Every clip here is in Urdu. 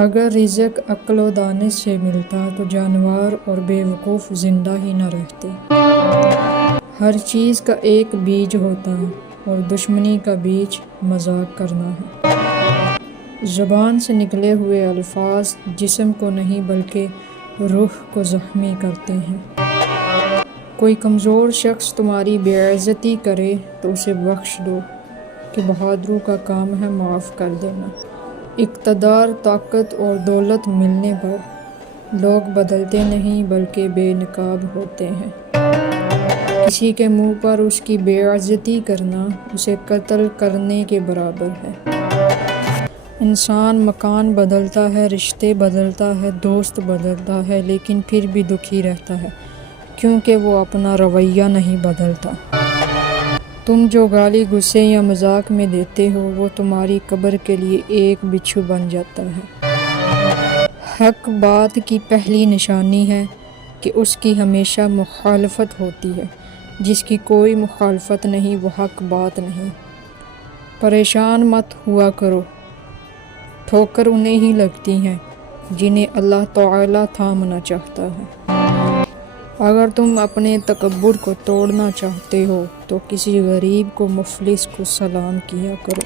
اگر رزق عقل و دانش سے ملتا تو جانور اور بیوقوف زندہ ہی نہ رہتے۔ ہر چیز کا ایک بیج ہوتا ہے اور دشمنی کا بیج مذاق کرنا ہے۔ زبان سے نکلے ہوئے الفاظ جسم کو نہیں بلکہ روح کو زخمی کرتے ہیں۔ کوئی کمزور شخص تمہاری بے عزتی کرے تو اسے بخش دو کہ بہادروں کا کام ہے معاف کر دینا۔ اقتدار، طاقت اور دولت ملنے پر لوگ بدلتے نہیں بلکہ بے نقاب ہوتے ہیں۔ کسی کے منہ پر اس کی بے عزتی کرنا اسے قتل کرنے کے برابر ہے۔ انسان مکان بدلتا ہے، رشتے بدلتا ہے، دوست بدلتا ہے، لیکن پھر بھی دکھی رہتا ہے کیونکہ وہ اپنا رویہ نہیں بدلتا۔ تم جو گالی غصے یا مذاق میں دیتے ہو وہ تمہاری قبر کے لیے ایک بچھو بن جاتا ہے۔ حق بات کی پہلی نشانی ہے کہ اس کی ہمیشہ مخالفت ہوتی ہے۔ جس کی کوئی مخالفت نہیں وہ حق بات نہیں۔ پریشان مت ہوا کرو، ٹھوکر انہیں ہی لگتی ہیں جنہیں اللہ تعالیٰ تھامنا چاہتا ہے۔ اگر تم اپنے تکبر کو توڑنا چاہتے ہو تو کسی غریب کو، مفلس کو سلام کیا کرو۔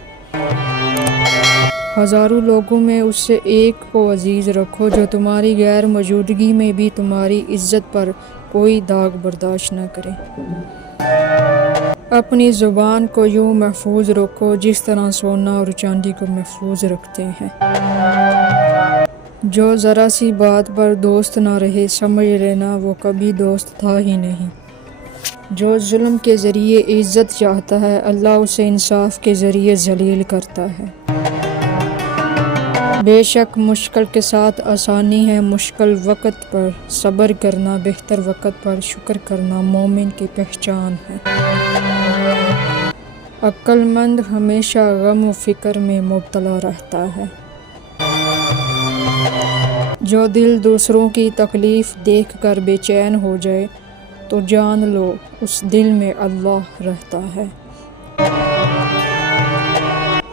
ہزاروں لوگوں میں اس سے ایک کو عزیز رکھو جو تمہاری غیر موجودگی میں بھی تمہاری عزت پر کوئی داغ برداشت نہ کرے۔ اپنی زبان کو یوں محفوظ رکھو جس طرح سونا اور چاندی کو محفوظ رکھتے ہیں۔ جو ذرا سی بات پر دوست نہ رہے سمجھ لینا وہ کبھی دوست تھا ہی نہیں۔ جو ظلم کے ذریعے عزت چاہتا ہے اللہ اسے انصاف کے ذریعے ذلیل کرتا ہے۔ بے شک مشکل کے ساتھ آسانی ہے، مشکل وقت پر صبر کرنا، بہتر وقت پر شکر کرنا مومن کی پہچان ہے۔ عقل مند ہمیشہ غم و فکر میں مبتلا رہتا ہے۔ جو دل دوسروں کی تکلیف دیکھ کر بے چین ہو جائے تو جان لو اس دل میں اللہ رہتا ہے۔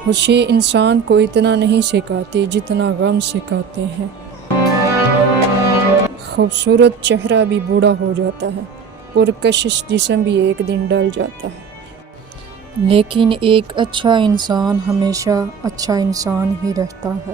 خوشی انسان کو اتنا نہیں سکھاتی جتنا غم سکھاتے ہیں۔ خوبصورت چہرہ بھی بوڑھا ہو جاتا ہے، پرکشش جسم بھی ایک دن ڈل جاتا ہے، لیکن ایک اچھا انسان ہمیشہ اچھا انسان ہی رہتا ہے۔